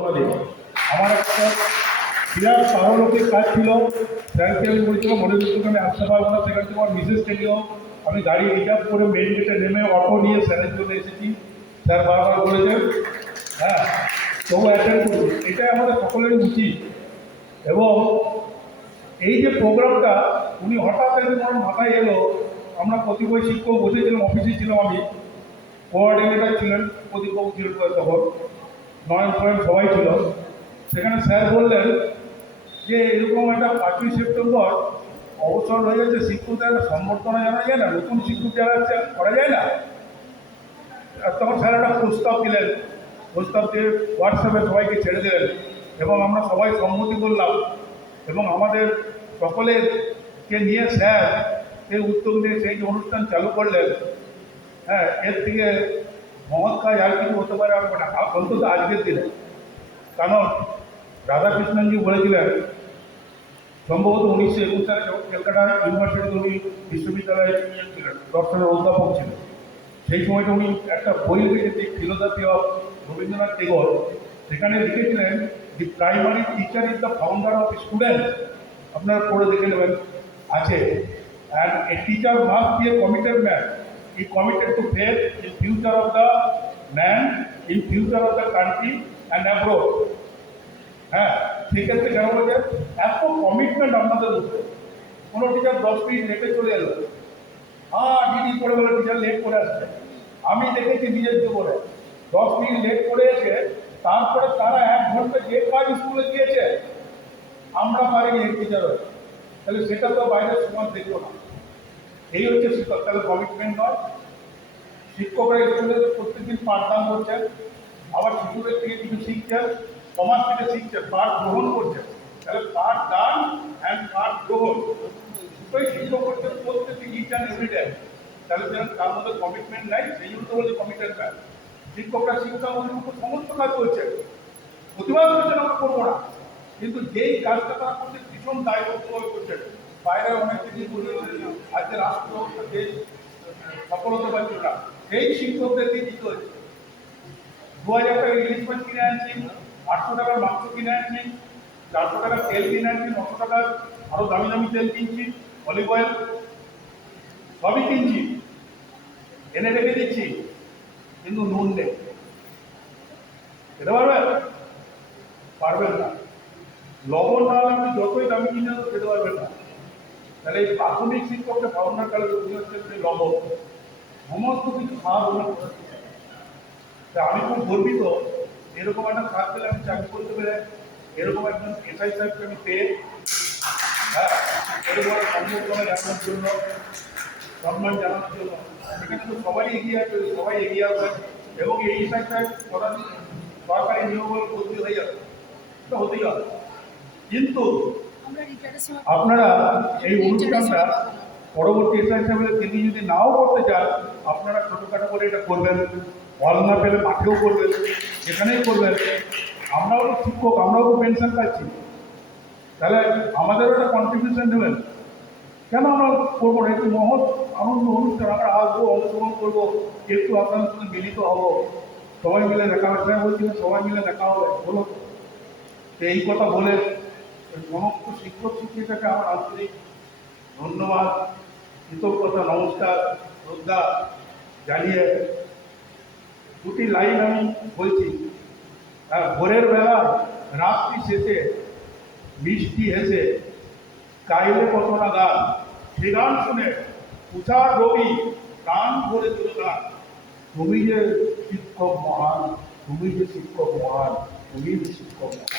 আমার একটা বিরাট পারলৌকিক কাজ ছিল। স্যারকে আমি বলছিলাম মনে করতে আমি আসতে পারবো না, সেখান থেকে আমার মিসেসকে নিয়েও আমি গাড়ি রিজার্ভ করে মেন গেটে নেমে অটো নিয়ে স্যারের জন্য এসেছি। স্যার বারবার বলেছেন হ্যাঁ তবু অ্যাটেন্ড করুন, এটাই আমাদের সকলেরই উচিত। এবং এই যে প্রোগ্রামটা উনি হঠাৎ একদিন আমার মাথায় এলো, আমরা কতিপয় শিক্ষক বসেছিলাম, অফিসে ছিলাম, আমি কোঅর্ডিনেটর ছিলেন, প্রদীপবাবু ছিলেন তখন, নয়ন ফয়ন সবাই ছিল। সেখানে স্যার বললেন যে এরকম একটা 5ই সেপ্টেম্বর অবসর হয়ে গেছে, শিক্ষকদের সম্বর্ধনা জানা যায় না, নতুন শিক্ষক যারা আছে করা যায় না। আর তখন স্যার একটা প্রস্তাব দিলেন, প্রস্তাব দিয়ে হোয়াটসঅ্যাপে সবাইকে ছেড়ে দিলেন এবং আমরা সবাই সম্মতি করলাম এবং আমাদের সকলেরকে নিয়ে স্যার এই উদ্যোগ নিয়ে সেই যে অনুষ্ঠান চালু করলেন। হ্যাঁ, এর থেকে মহৎ কাজ আর কিছু হতে পারে না, অন্তত আজকের দিনে। কারণ রাধাকৃষ্ণনজি বলেছিলেন, সম্ভবত 1921 সালে ক্যালকাটা ইউনিভার্সিটিতে উনি বিশ্ববিদ্যালয়ে ছিলেন, দর্শনের অধ্যাপক ছিলেন। সেই সময়টা উনি একটা বই লিখেছেন, ফিলোসফি অফ রবীন্দ্রনাথ টেগোর। সেখানে লিখেছিলেন the primary teacher is the founder of student. আপনারা পড়ে দেখে নেবেন, আছে। And a teacher must B A committed man, E committed two faith in future of the man, in future of the country and abroad. হ্যাঁ, সেক্ষেত্রে কেন বলছে এত কমিটমেন্ট আপনাদের মধ্যে। কোনো টিচার 10 মিনিট লেটে চলে এলো, হ্যাঁ দিদি করে বলে টিচার লেট করে আসছে। আমি দেখেছি নিজের জীবনে 10 মিনিট লেট করে এসে তারপরে তারা 1 ঘন্টা যে কাজ স্কুলে দিয়েছে আমরা পারিনি এই টিচার। তাহলে সেটা তো বাইরের সমাজ দেখবো না। এই হচ্ছে শিক্ষক, তাহলে কমিটমেন্ট নয়। শিক্ষকরা স্কুলে প্রত্যেকদিন পাঠদান করছেন, আবার শিশুদের থেকে কিছু শিখছেন, সমাজ থেকে শিখছেন, পাঠ গ্রহণ করছেন। তাহলে পাঠ দান অ্যান্ড পাঠ গ্রহণ দুটোই শিক্ষক করছেন প্রত্যেকটি ইচ অ্যান্ড এভরিডে। তাহলে তার মধ্যে কমিটমেন্ট নাই, সেই জন্য বলে কমিটেড ম্যান। শিক্ষকরা শিক্ষা অভিমুখ সমস্ত কাজ করছেন, প্রতিবাদ করছেন আমরা করবো না, কিন্তু যেই কাজটা তারা করছে ভীষণ দায়বদ্ধভাবে করছেন। বাইরে অনেক কিছু আজকে রাষ্ট্র দেশ সফলতা পাচ্ছে না, সেই শিক্ষকদেরকে দিতে হচ্ছে। 2000 টাকার ইলিশ মাছ কিনে আনছি, 800 টাকার মাংস কিনে আনছি, 400 টাকার তেল কিনে আনছি, 900 টাকার আরো দামি দামি তেল কিনছি, অলিভ অয়েল সবই কিনছি, এনে রেখে দিচ্ছি, কিন্তু নুন নেই। খেতে পারবেন? পারবেন না। লবণ না হলে আপনি যতই দামি কিনে খেতে পারবেন না। তাহলে এই প্রাথমিক শিক্ষককে ভাবনা কালে উনি হচ্ছে লবণ, সমস্ত কিছু খাওয়া উন্নত করতে। আমি খুব গর্বিত এরকম একটা সার্কেলে আমি চাকরি করতে পেরে, এরকম একজন এসআই সাহেবকে আমি পেয়ে, হ্যাঁ এরকম সম্বর্ধনা জানানোর জন্য, সম্মান জানানোর জন্য। এখানে তো সবাই এগিয়ে আছে, সবাই এগিয়ে আসবে এবং এই এসআই সাহেব সরকারি নিয়ম বদলি হয়ে যাবে, এটা হতেই হবে। কিন্তু আপনারা এই অনুষ্ঠানটা পরবর্তী এসআই সাহেবের তিনি যদি নাও করতে চান, আপনারা ছোটোখাটো করে এটা করবেন, হল না পেলে মাঠেও করবেন, যেখানেই করবেন। আমরাও তো শিক্ষক, আমরাও তো পেনশন পাচ্ছি, তাহলে আমাদেরও একটা কন্ট্রিবিউশন দেবেন। কেন আমরা করবো না? একটু মহৎ আনন্দ অনুষ্ঠান, আমরা আসবো, অংশগ্রহণ করবো, একটু আপনাদের সঙ্গে মিলিত হবো, সবাই মিলে দেখা হবে। স্যার বলছিলেন সবাই মিলে দেখা হবে, বলো তো এই কথা বলে সমস্ত শিক্ষক শিক্ষিকাকে আমার আন্তরিক ধন্যবাদ, কৃতজ্ঞতা, নমস্কার, শ্রদ্ধা জানিয়ে দুটি লাইন আমি বলছি। ভোরের বেলা রাত্রি শেষে মিষ্টি হেসে গাইলে কত না গান, সে গান শুনে উষার রবি গান ভরে দিল গান। তুমি যে শিক্ষক মহান, তুমি যে শিক্ষক মহান, তুমি যে শিক্ষক মহান।